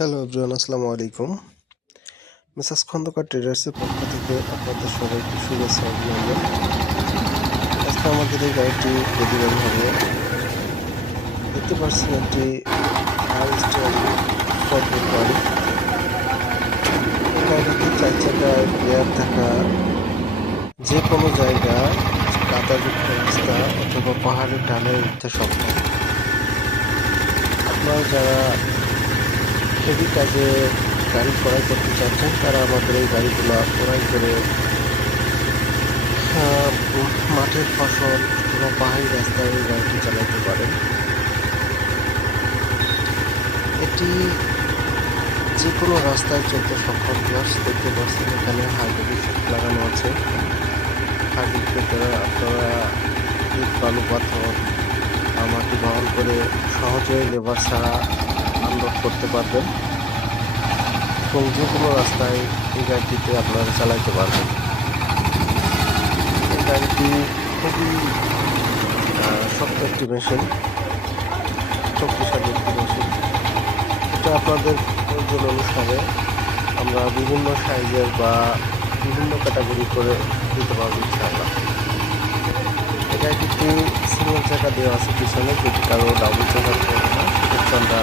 Hello everyone, আসসালামু আলাইকুম। Mrs Khandakar ট্রেডার্সের পক্ষ থেকে আপনাদের সবাইকে শুভেচ্ছা অভিনন্দন। আজকে আমাদের এই গাড়িটি ডেলিভারি হবে। দেখতে পাচ্ছেন একটি আর স্টাইল ফোর গাড়ি। এই গাড়িটি 4 চাকায় গিয়ার থাকা, যে কোনো জায়গা কাদাযুক্ত রাস্তা অথবা পাহাড়ের ঢালে উঠতে সক্ষম। আপনারা যারা হেভি কাজে গাড়ি ক্রয় করতে চাচ্ছেন তারা আমাদের এই গাড়িগুলো ক্রয় করে মাঠের ফসল অথবা পাহাড়ি রাস্তায় এই গাড়িটি চালাতে পারেন। এটি যে কোনো রাস্তায় চলতে সক্ষম। প্লাস দেখতে পাচ্ছেন এখানে হাইড্রোলিক লাগানো আছে। হাইড্রোলিকের দ্বারা আপনারা ইট বালু পাথর মাটি বহন করে সহজে লেবার ছাড়া আনলোড করতে পারবেন এবং যে কোনো রাস্তায় এই গাড়িটিতে আপনারা চালাতে পারবেন। এই গাড়িটি খুবই শক্ত একটি মেশিন, শক্তিশালী একটি মেশিন। এটা আপনাদের প্রয়োজন অনুসারে আমরা বিভিন্ন সাইজের বা বিভিন্ন ক্যাটাগরি করে দিতে পারবো ইনশাআল্লাহ। এই গাড়িটিতে সিঙ্গেল চাকা দেওয়া আছে পিছনে, যদি কারো ডাবল চাকার প্রয়োজন হয় সেক্ষেত্রে আমরা